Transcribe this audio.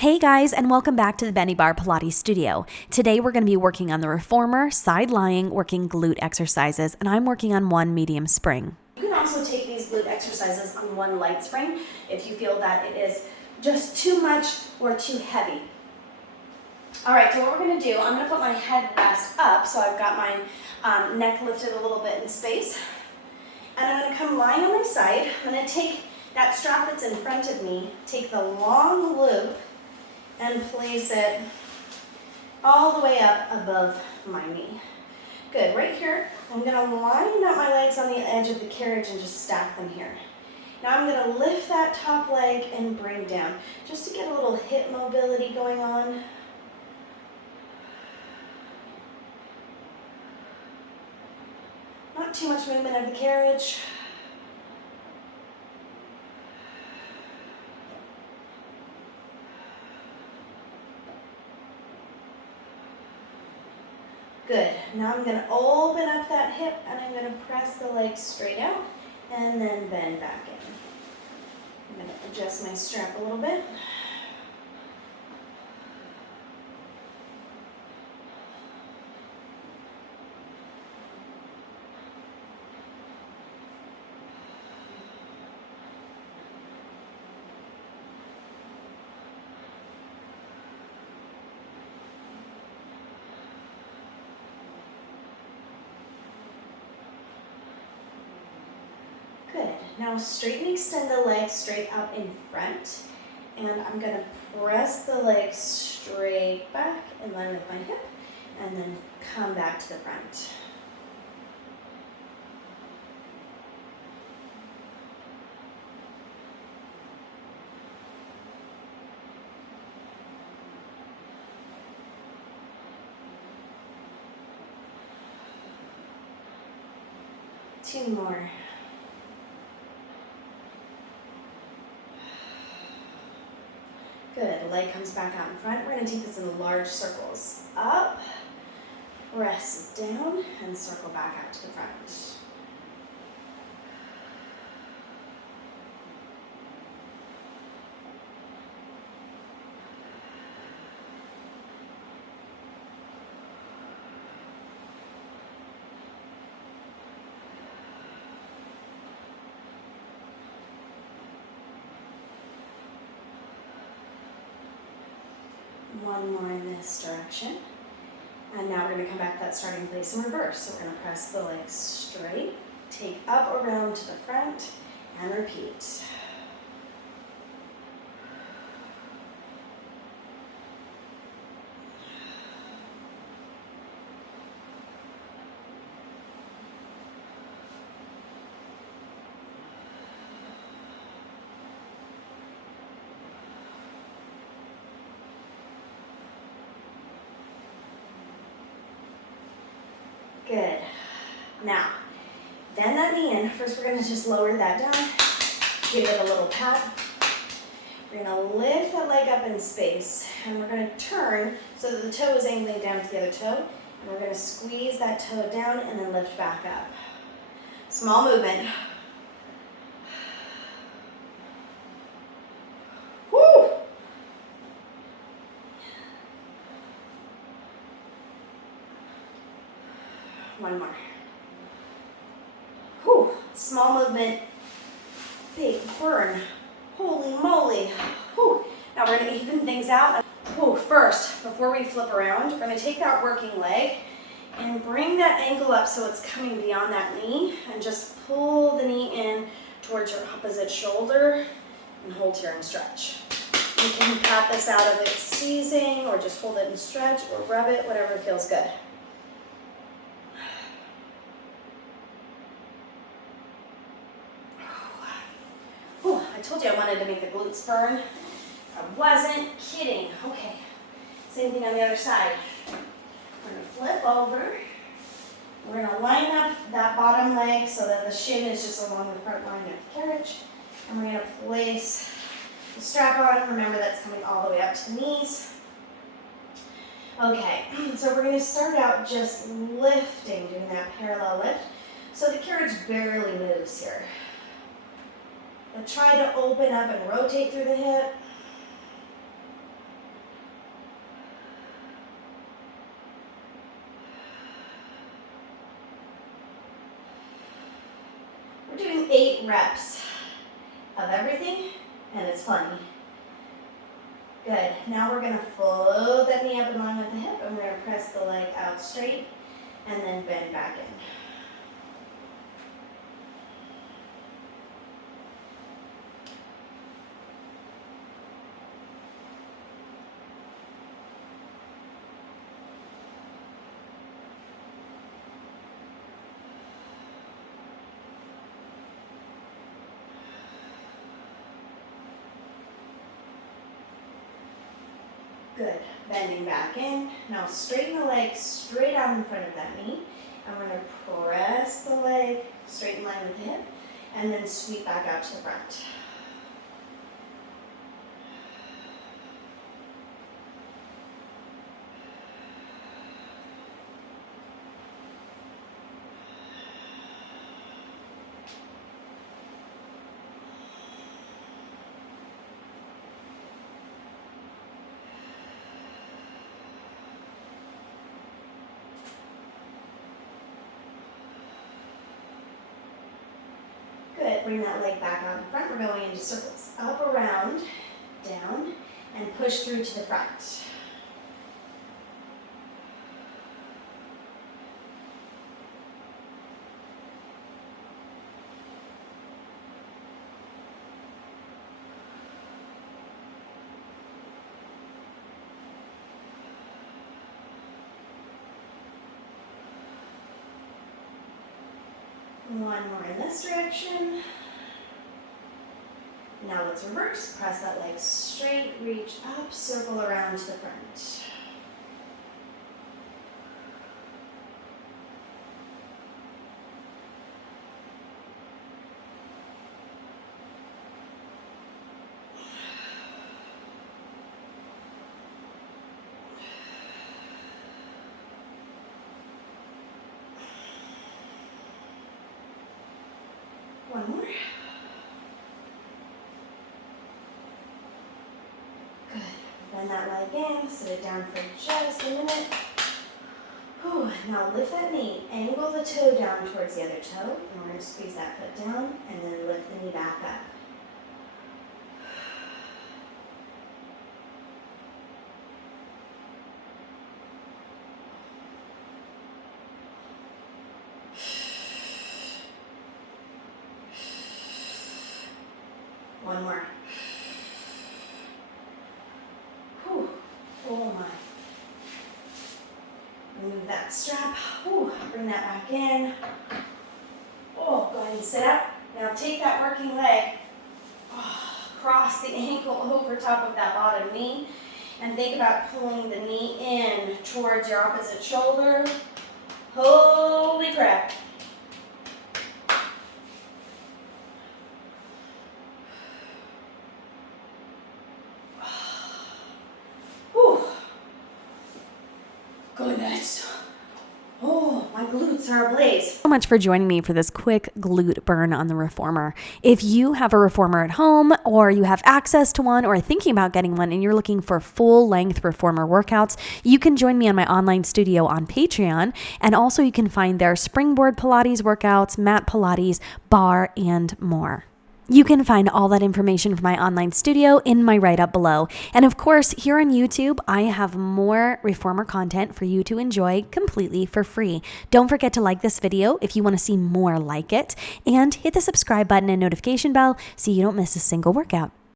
Hey guys, and welcome back to the Benniebarrefitness Pilates studio. Today we're going to be working on the reformer, side lying, working glute exercises, and I'm working on one medium spring. You can also take these glute exercises on one light spring if you feel that it is just too much or too heavy. All right, so what we're going to do, I'm going to put my head rest up so I've got my neck lifted a little bit in space. And I'm going to come lying on my side. I'm going to take that strap that's in front of me, take the long loop, and place it all the way up above my knee. Good, right here, I'm gonna line up my legs on the edge of the carriage and just stack them here. Now I'm gonna lift that top leg and bring down, just to get a little hip mobility going on. Not too much movement of the carriage. Good. Now I'm going to open up that hip and I'm going to press the leg straight out and then bend back in. I'm going to adjust my strap a little bit. Good. Now straighten and extend the leg straight out in front. And I'm going to press the leg straight back in line with my hip and then come back to the front. Two more. Good, leg comes back out in front. We're going to take this in large circles. Up, press down, and circle back out to the front. One more in this direction. And now we're going to come back to that starting place in reverse. So we're going to press the legs straight, take up around to the front, and repeat. Good. Now, bend that knee in. First, we're going to just lower that down, give it a little pat. We're going to lift that leg up in space, and we're going to turn so that the toe is angling down to the other toe, and we're going to squeeze that toe down and then lift back up. Small movement. Woo! One more. Whew. Small movement, big burn. Holy moly. Whew. Now we're going to even things out. Whew. First, before we flip around, we're going to take that working leg and bring that ankle up so it's coming beyond that knee, and just pull the knee in towards your opposite shoulder and hold here and stretch. You can pat this out if it's seizing, or just hold it and stretch, or rub it, whatever feels good. I told you I wanted to make the glutes burn. I wasn't kidding. Okay, same thing on the other side. We're going to flip over. We're going to line up that bottom leg so that the shin is just along the front line of the carriage. And we're going to place the strap on. Remember, that's coming all the way up to the knees. Okay, so we're going to start out just lifting, doing that parallel lift. So the carriage barely moves here. And try to open up and rotate through the hip. 8 reps of everything, and it's funny. Good. Now we're going to float that knee up in line with the hip, and we're going to press the leg out straight, and then bend back in. Good. Bending back in. Now straighten the leg straight out in front of that knee. I'm going to press the leg straight in line with the hip, and then sweep back out to the front. Good. Bring that leg back out in front. We're going into circles. Up, around, down, and push through to the front. One more in this direction. Now let's reverse. Press that leg straight, reach up, circle around to the front. One more. Good. Bend that leg in, sit it down for just a minute. Whew. Now lift that knee, angle the toe down towards the other toe, and we're going to squeeze that foot down, and then lift the knee back up. One more. Whew. Oh my. Remove that strap. Whew. Bring that back in. Oh, go ahead and sit up. Now take that working leg, cross the ankle over top of that bottom knee, and think about pulling the knee in towards your opposite shoulder. Holy crap. Goodness. Oh, my glutes are ablaze. So much for joining me for this quick glute burn on the reformer. If you have a reformer at home, or you have access to one, or are thinking about getting one, and you're looking for full-length reformer workouts, you can join me on my online studio on Patreon, and also you can find their Springboard Pilates workouts, Mat Pilates, Barre, and more. You can find all that information for my online studio in my write-up below. And of course, here on YouTube, I have more reformer content for you to enjoy completely for free. Don't forget to like this video if you want to see more like it, and hit the subscribe button and notification bell so you don't miss a single workout.